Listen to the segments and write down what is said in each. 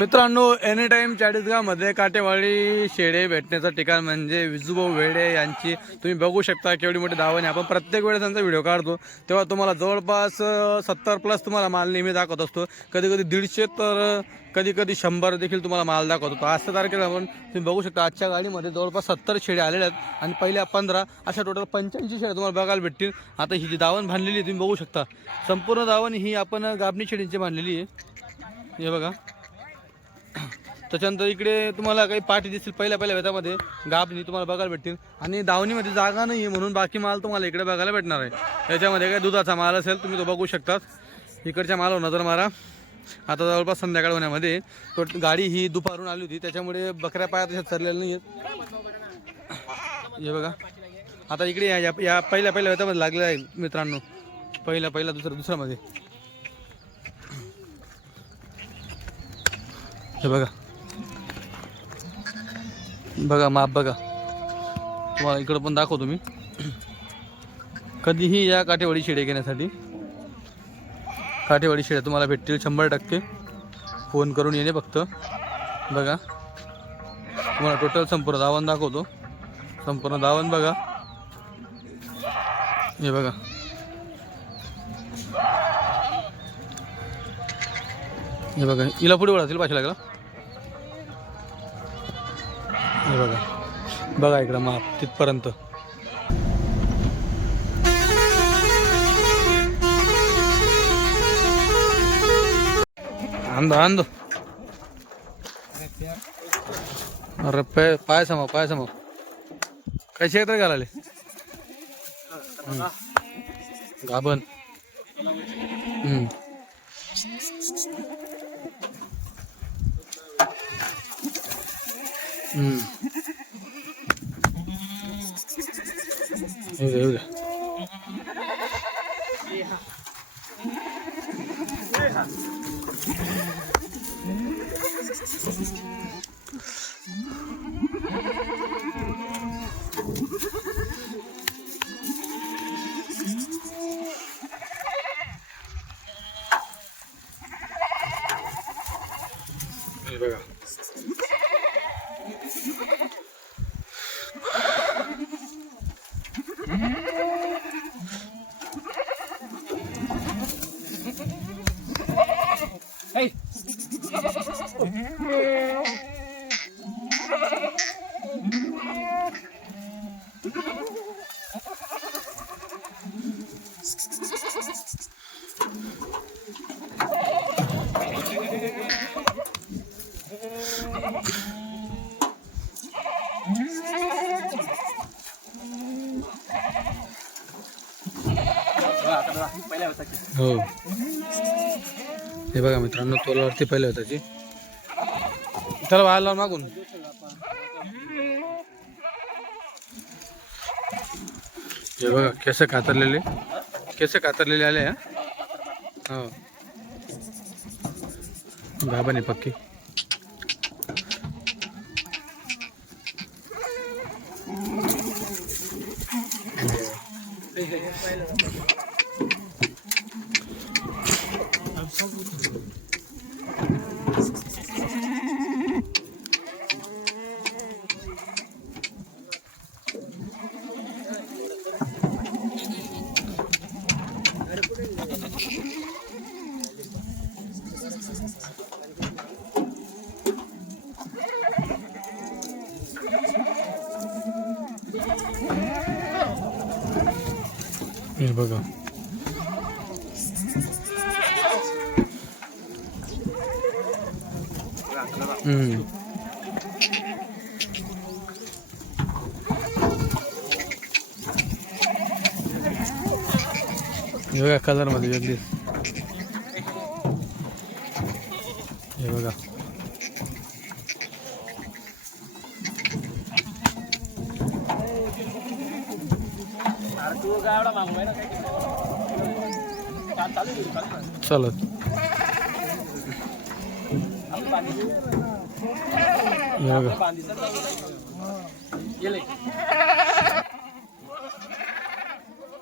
मित्रांनो any time चाळीसगावमध्ये काटेवाडी शेडे भेटण्याचं ठिकाण म्हणजे विजूभाऊ वेडे यांची तुम्ही बघू शकता केवढी मोठी धावणी आपण प्रत्येक वेळेस त्यांचा व्हिडिओ काढतो. तेव्हा तुम्हाला जवळपास सत्तर प्लस तुम्हाला माल नेहमी दाखवत असतो. कधी कधी दीडशे तर कधी कधी शंभर देखील तुम्हाला माल दाखवत होतो आजच्या तारखेला आपण तुम्ही बघू शकता आजच्या गाडीमध्ये जवळपास सत्तर शेडे आलेल्या आहेत आणि पहिल्या पंधरा अशा टोटल पंच्याऐंशी शेड्या तुम्हाला बघायला भेटतील. आता ही जी दावण बांधलेली आहे तुम्ही बघू शकता. संपूर्ण दावण ही आपण गाबणी शेडींची बांधलेली आहे. हे बघा. त्याच्यानंतर इकडे तुम्हाला काही पाठी दिसतील पहिल्या पहिल्या वेतामध्ये. गाबणी तुम्हाला बघायला भेटतील. आणि दावणीमध्ये जागा नाही आहे म्हणून बाकी माल तुम्हाला इकडे बघायला भेटणार आहे. याच्यामध्ये काय दुधाचा माल असेल तुम्ही तो बघू शकतात. इकडच्या मालावर नजर मारा. आता जवळपास संध्याकाळ होण्यामध्ये तो गाडी ही दुपारून आली होती. त्याच्यामुळे बकऱ्या पाया तशा चरलेल्या नाही आहेत हे बघा. आता इकडे या या- या पहिल्या पहिल्या वेतामध्ये लागलेला आहे मित्रांनो. पहिला पहिला दुसरा दुसऱ्यामध्ये. हे बघा. बघा माप बघा. तुम्हाला इकडं पण दाखवतो मी. कधीही या काठेवाडी शिड्या घेण्यासाठी काठेवाडी शिड्या तुम्हाला भेटतील शंभर टक्के. फोन करून येणे फक्त. बघा. तुम्हाला टोटल संपूर्ण दावण दाखवतो. संपूर्ण दावण बघा. हे बघा. हे बघा हिला पुढे वळातील पाशी लागला हे बघा बघा इकडं माप तिथपर्यंत अंद अंद अरे पाय पाय समो पाय समो कशी तर घालाले गाबन हम्म हम्म येऊ द्या येऊ हे बघा मित्रांनो तोलावरती पहिले होताची त्याला चला व्हायला मागून. हे बघा केस कातरलेले. केस कातरलेले आले हा. हो. बाबाने पक्की. बघा. हम्म. बघा कलरमध्ये वेगळी. हे बघा. चालत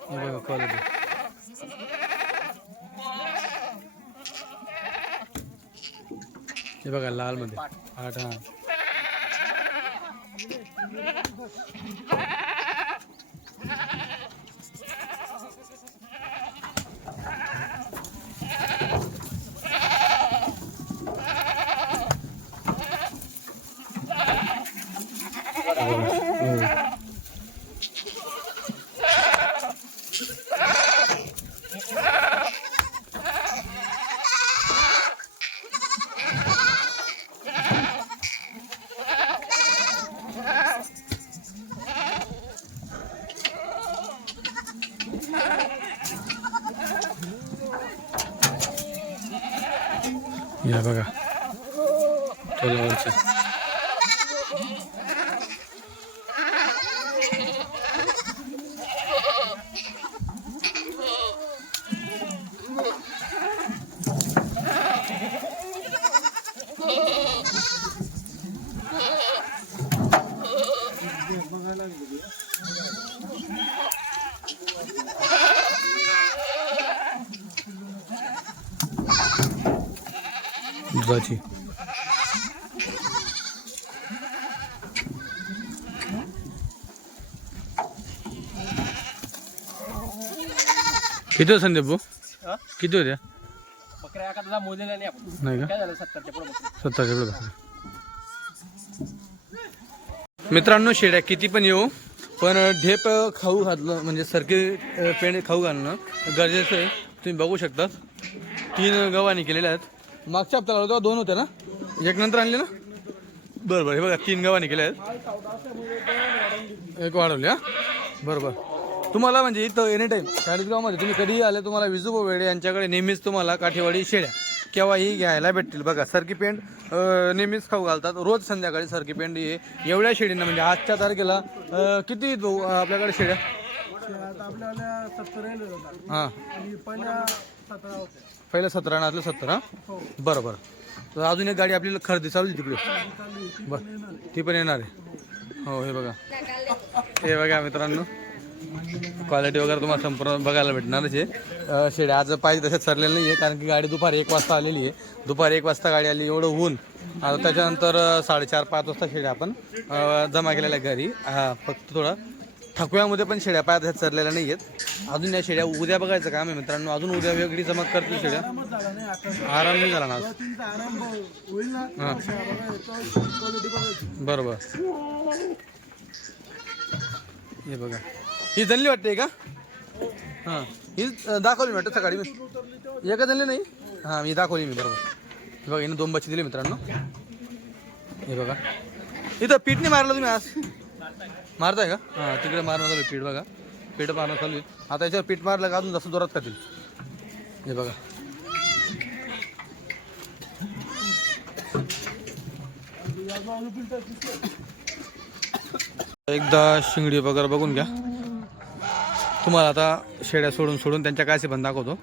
बघा. क्वालिटी हे बघा लाल मध्ये आठ हा. या बघा. तोलावरचं दुधाची किती संदीप भाऊ? किती होत्या? बकऱ्या एखादा मोजलेल्या नाही आपण. नाही का? काय झालं सत्तरच्या पुढे. मित्रांनो शेड्या किती पण येऊ. पण ढेप खाऊ घातलं म्हणजे सरकी पेंड खाऊ घालणं गरजेचं आहे. तुम्ही बघू शकता. तीन गव्हाणी केलेल्या आहेत. मागच्या हप्त्याला होत्या दोन होत्या ना? एक नंतर आणले ना? बरं बरं. हे बघा तीन गव्हाणी केल्या आहेत. एक वाढवली हा? बरं बरं. तुम्हाला म्हणजे इथं एनी टाईम चाळीसगावमध्ये तुम्ही कधीही आले तुम्हाला विजूभाऊ वेडे यांच्याकडे नेहमीच तुम्हाला काठीवाडी शेळ्या केव्हाही घ्यायला भेटतील. बघा सरकी पेंट नेहमीच खाऊ घालतात. रोज संध्याकाळी सरकी पेंट हे एवढ्या शेळींना म्हणजे आजच्या तारखेला किती भाऊ आपल्याकडे शेळ्या? होता हां. आणि सतरा पहिलं सतरा आणि आतलं सत्तर हा बरं बरं. तर अजून एक गाडी आपल्याला खरेदी चालू आहे तिकडे. बरं ती पण येणार आहे. हो हे बघा. हे बघा मित्रांनो. क्वालिटी वगैरे तुम्हाला संपूर्ण बघायला भेटणारच आहे. शेड आज पाहिजे तशाच सरलेलं नाही आहे कारण की गाडी दुपारी एक वाजता आलेली आहे. दुपारी एक वाजता गाडी आली एवढं ऊन. आता त्याच्यानंतर साडेचार पाच वाजता शेड आपण जमा केलेल्या घरी. हा, फक्त थोडं थकव्यामध्ये पण शेड्या पायात ह्या चरलेल्या नाही आहेत. अजून या शेड्या उद्या बघायचं काम आहे मित्रांनो. अजून उद्या वेगळी जमा करतील शेड्या. आराम नाही झाला ना आज. हां. बरोबर. हे बघा. ही जणली वाटते का? हां. ही दाखवली मी वाटतं सकाळी मी. एका जणली नाही? हां मी दाखवली मी बरोबर. हे बघा हिनं दोन बच्ची दिली मित्रांनो. हे बघा. इथं पीठ नाही मारलं तुम्ही आज? मारताय का? हां तिकडे मारणं चालू पीठ बघा. पीठ मारणं चालू आहे. आता याच्यावर पीठ मारलं का अजून जास्त जोरात खातील? हे बघा. एकदा शिंगडी वगैरे बघून घ्या. तुम्हाला आता शेड्या सोडून सोडून त्यांच्या काय पण दाखवतो.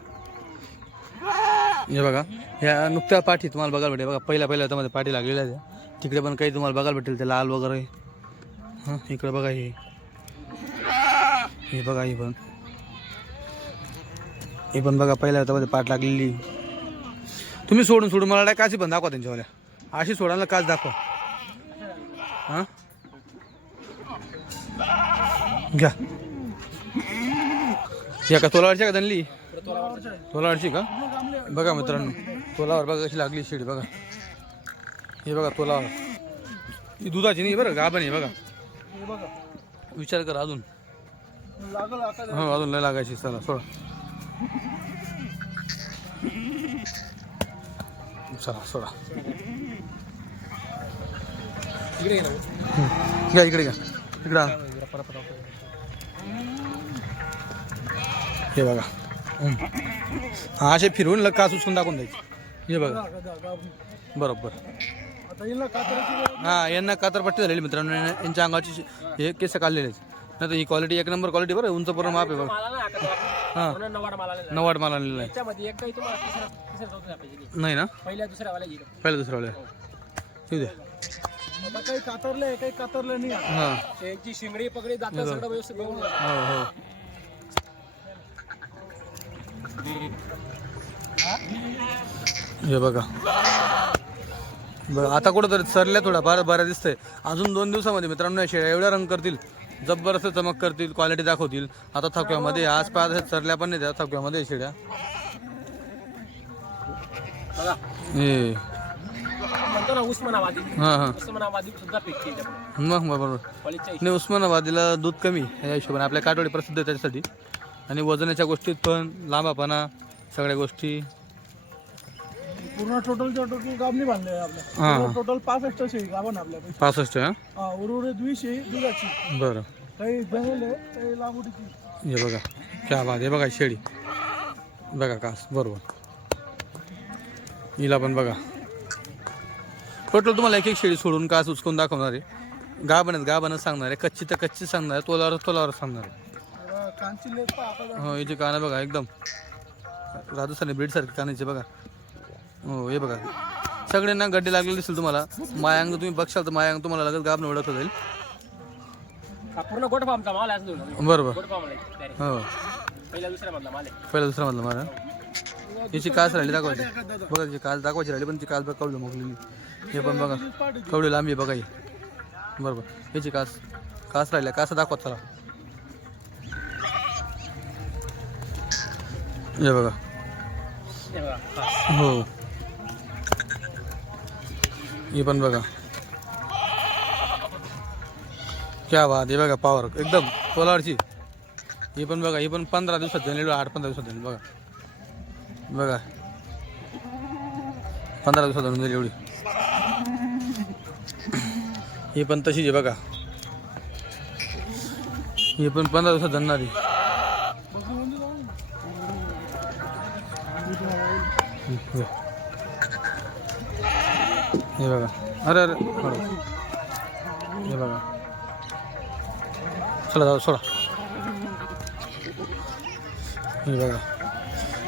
हे बघा. ह्या नुकत्या पाठी तुम्हाला बघायला भेटेल. बघा पहिल्या पहिल्या त्यामध्ये पाठी लागलेल्या त्या. तिकडे पण काही तुम्हाला बघायला भेटेल. ते लाल वगैरे. हां इकडं बघा हे. हे बघा हे पण. हे पण बघा पहिल्या त्यामध्ये पाठ लागलेली. तुम्ही सोडून सोडून मला डाय काशी पण दाखवा त्यांच्यावाल्या. अशी सोडायला काच दाखवा. हां? घ्या. या का तोलावरची का धनली? तोलावरची का? बघा मित्रांनो तोलावर बघा कशी लागली शेडी बघा. हे बघा तोलावर. ही दुधाची नाही बरं गाभण आहे बघा. हे बघा. विचार करा अजून. लागल आता हो अजून लय लागायची चला सोडा. चला सोडा. इकडे. घ्या इकडे घ्या. इकडे. हे बघा. हा असे फिरवून ल- काच उचलून दाखवून द्यायची. हे बघा. बरोबर. हा यांना कातरपट्टी झालेली मित्रांनो. यांच्या अंगाची हे केस काढलेले नाही तर ही क्वालिटी एक नंबर क्वालिटी बरं उंच पूर्ण माप आहे बघा. हां. नवाड माला आणलेला आहे नाही ना? पहिल्या दुसऱ्या वाला येईल पहिलं दुसरं वाले येऊ द्या. काही कातरले काही कातरले नाही. हां. त्यांची शिंगडी पगडी जात सगळं व्यवस्थित बघून. हो हो. हे बघा. बरं आता कुठंतरी सरल्या थोडा फार बऱ्या दिसतंय. अजून दोन दिवसामध्ये मित्रांनो या शेळ्या एवढ्या रंग करतील जबरदस्त चमक करतील क्वालिटी दाखवतील. आता थकव्यामध्ये आज पाच सरल्या पण नाही त्या थकव्यामध्ये शेळ्या. ए उस्मानाबादी. हां हां. उस्मानाबादी सुद्धा मग बरोबर. नाही उस्मानाबादीला दूध कमी या हिशोबाने. आपल्या काटोडी प्रसिद्ध आहे त्याच्यासाठी. आणि वजनाच्या गोष्टीत पण लांबापणा सगळ्या गोष्टी. पूर्ण टोटलच्या टोटल गाव नाही बांधले आपल्या टोटल पासष्ट शेळी गावन आपल्याकडे पासष्ट आहे हा, उर्वरित वीस शेळी दुधाची बरं काही जंगल आहे काही लांबुटीची हे. बघा क्या बात हे बघा शेळी बघा कास बरोबर हिला पण बघा टोटल तुम्हाला एक एक शेळी सोडून कास उचकून दाखवणार आहे गाभणच गाभणच सांगणार आहे कच्ची तर कच्ची सांगणार आहे तोलावर तोलावर सांगणार आहे कांची लेत पहा आता हो याची कानं बघा एकदम राजस्थानी ब्रीड सारखी कानाची बघा हो हे बघा. सगळे ना गड्डे लागलेले दिसेल तुम्हाला. मायांग तुम्ही बघशाल तर मायांग तुम्हाला लगेच गाभण ओळखता जाईल पूर्ण गोट फार्मचा माल आहे अजून. बरोबर. गोट फार्म आहे. हो. मधला माल आहे. पहिला दुसरा मधला मारा याची कास राहिली दाखवायची. बघा याची कास दाखवायची राहिली पण ती कास बघ कवडी मोकलेली हे पण बघा. कवडी लांबी आहे बघा ही. बरोबर. याची कास. कास राहिल्या. कास दाखवत चला. हे बघा. हे बघा हा. हो. हे पण बघा. क्या बात हे बघा पावर एकदम पोलावरची ही पण बघा ही पण पंधरा दिवसात झाली आठ पंधरा दिवसात झाली बघा. बघा. पंधरा दिवसात झाली एवढी. ही पण तशीच आहे बघा. ही पण पंधरा दिवसात जाणारी हे बघा. अरे अरे. हे बघा. चला जाऊ सोडा. हे बघा.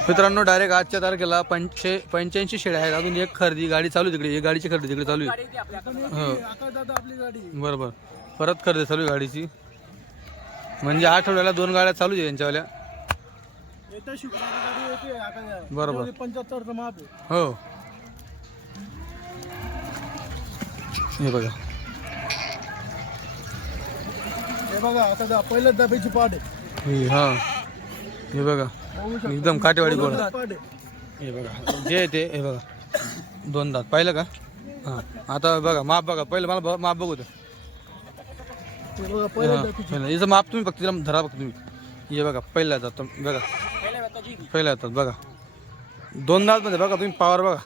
मित्रांनो डायरेक्ट आजच्या तारखेला पंचे पंच्याऐंशी शेळ्या आहेत. अजून एक खरेदी गाडी चालू आहे तिकडे. एक गाडीची खरेदी तिकडे चालू आहे. हो. बरोबर. परत खरेदी चालू आहे गाडीची. म्हणजे आठवड्याला दोन गाड्या चालू आहे यांच्यावाल्या. बरोबर. हो. हे बघा. हे बघा आता पहिल्याच डब्याची पाट आहे हे. हा बघा. बघू. एकदम काटेवाडी आहे हे बघा जे ते हे बघा. दोन दात. पाहिलं का? हां. आता बघा माप बघा. पहिलं मला माप बघू बघा पहिलं. याचं माप तुम्ही फक्त तिला धरा फक्त तुम्ही. हे बघा पहिल्या दात बघा. पहिल्या दातात बघा. दोन दात मध्ये बघा तुम्ही पावर बघा बघू.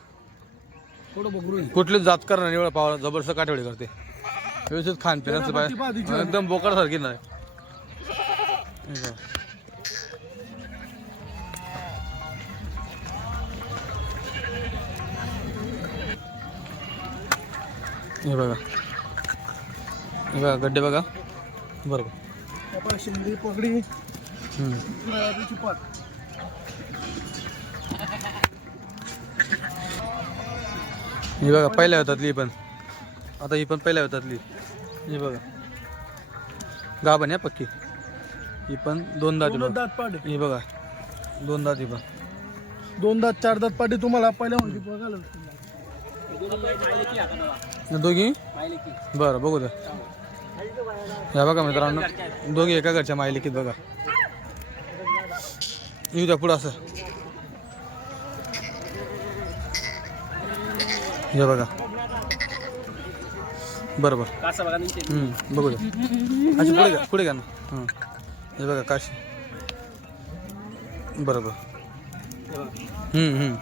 कुठलीच जात करणार एवढं पावर जबरदस्त काठेवाडी करते. व्यवस्थित खानपिनाचं पाय एकदम बोकड सारखी नाही हे बघा. हे बघा गड्डे बघा. बरोबर आपण शिंगडी पगडी पाट ही बघा पहिल्या होतातली पण. आता ही पण पहिल्या होतातली ही बघा. गाभण आहे पक्की. ही पण दोन दात दोन. दात आहे ही बघा. दोन दात ही पण. दोन दात चार दात पाटी तुम्हाला. पहिल्या म्हणजे बघायला या दोघी? बरं बघू द्या. या बघा मित्रांनो. दोघी एका घरच्या मायलिकीत बघा. येऊ द्या पुढं असं. हे बघा. बरं बरं कासा बघा निघते हम्म, बघू द्या. अच्छा पुढे घ्या पुढे घ्या ना. हां. हे बघा काशी. बरोबर. हम्म हम्म.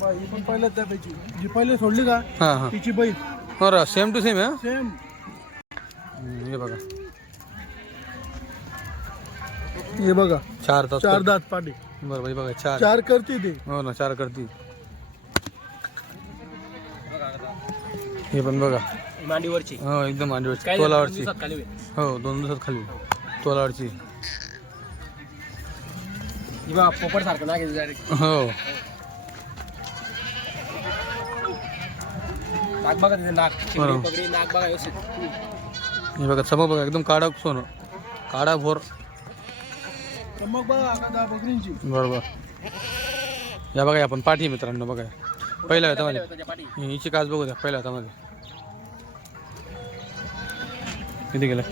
बा, ही पण पहिल्याच डब्याची जी पहिले सोडली का हां हां. तिची बैल. बरं सेम टू सेम आहे सेम हम्म, हे बघा. हे बघा. चार तास चार दात पाटी बरोबर हे बघा चार. चार करते ते. हो ना चार करती. हे पण बघा. मांडीवरची. हो एकदम अंडीवरची तोलावरची. हो दोन दिवसात खाली तोलावरची. पोपट सारखं ना हो. नाक बघा तिथे नाक. पगडी बघा व्यवस्थित. हे बघा चमक बघा एकदम काळा सोनं. काळा भोर. बघा बरोबर. या बघा आपण पाठी मित्रांनो बघा. पहिल्या हातामध्ये हिची काच बघू द्या पहिल्या हातामध्ये किती गेलं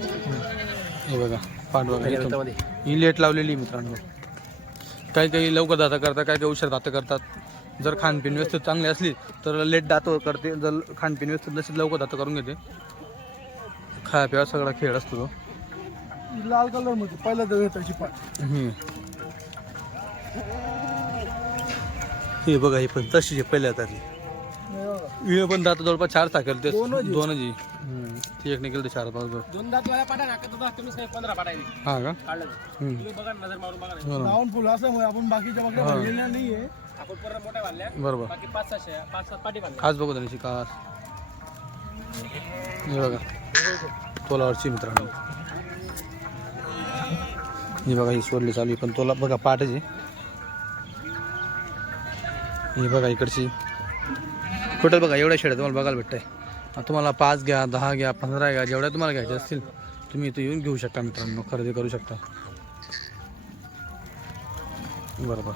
हे बघा पाठ बघा. ही लेट लावलेली आहे मित्रांनो. काही काही लवकर दाता करतात काही काही उशीर दाता करतात. जर खानपिन व्यवस्थित चांगली असली तर लेट दातो करते. जर खानपिन व्यवस्थित नसेल लवकर दाता करून घेते. खाया पिया सगळा खेळ असतो तो. ही लाल कलरमध्ये त्याची पाठ. हे बघा ही पण तशी पहिल्या हातातली हे. हे पण दात जवळपास चार साखर ते आहे. हम्म. ती एक निघेल ते चार पाच दोन. दात तुम्ही साहेब पंधरा हा का? काढलं. हम्म. तुम्ही बघा नजर मारून बघा ना. हो फुल असल्यामुळे आपण बाकीच्या हा. आपण परत मोठ्या बांधल्या बरोबर. बाकी पाच सहाशे पाच सात पाटी बांधल्या खास बघू त्याची खास हे बघा. तोलावरची मित्रांनो. ही बघा ही सोडली चालू पण तोला बघा पाठच आहे. ही बघा इकडची. टोटल बघा एवढ्या शेड्या तुम्हाला बघायला भेटतंय. आता तुम्हाला पाच घ्या दहा घ्या पंधरा घ्या जेवढ्या तुम्हाला घ्यायच्या असतील तुम्ही इथे येऊन घेऊ शकता मित्रांनो खरेदी करू शकता. बरोबर.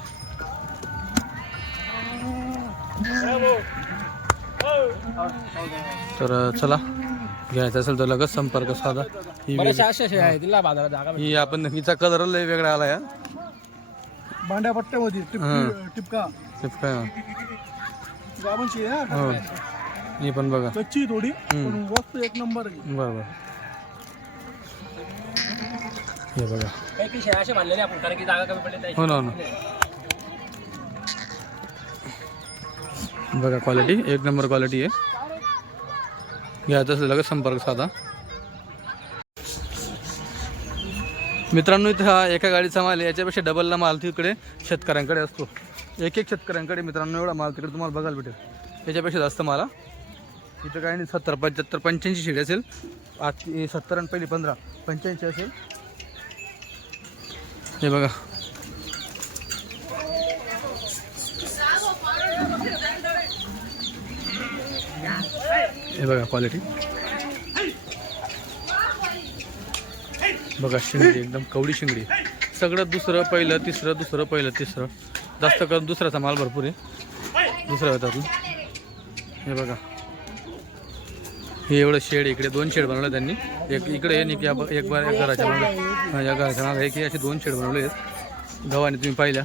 तर चला घ्यायचं असेल तर लगेच संपर्क साधा. ही आहे ही आपण हिचा कलर लय वेगळा आला या भांड्या पट्ट्यामध्ये हा. टिप टिपका. काय? गावांची आहे हा. हो. ही पण बघा. कच्ची आहे थोडी पण वस्तू एक नंबर आहे. बरोबर. हे बघा. काही काही शेळ्या असे बांधलेले आपण कारण की जागा कमी पडली त्याची. हो ना हो ना. बघा क्वालिटी एक नंबर क्वालिटी आहे. घ्यायचं असेल लगेच संपर्क साधा. मित्रांनो इथं हा एका गाडीचा माल आहे. याच्यापेक्षा डबलला माल तिकडे शेतकऱ्यांकडे असतो. एक एक शेतकऱ्यांकडे मित्रांनो एवढा माल तिकडे तुम्हाला बघायला भेटेल. याच्यापेक्षा जास्त माला इथं काय नाही सत्तर पंच्याहत्तर पंच्याऐंशी शेडी असेल. आज सत्तर आणि पहिली पंधरा पंच्याऐंशी असेल. हे बघा. हे बघा क्वालिटी बघा शिंगडी एकदम कवडी शिंगडी. सगळं दुसरं पहिलं तिसरं दुसरं पहिलं तिसरं. जास्त करून दुसऱ्याचा माल भरपूर आहे. दुसऱ्या हातातून हे बघा. हे एवढं शेड इकडे दोन शेड बनवलं त्यांनी. एक इकडे आहे आणि एक एक बार एक घराच्या मागे. या घराच्या मागे. एक असे दोन शेड बनवले आहेत. गव्हाने तुम्ही पाहिल्या.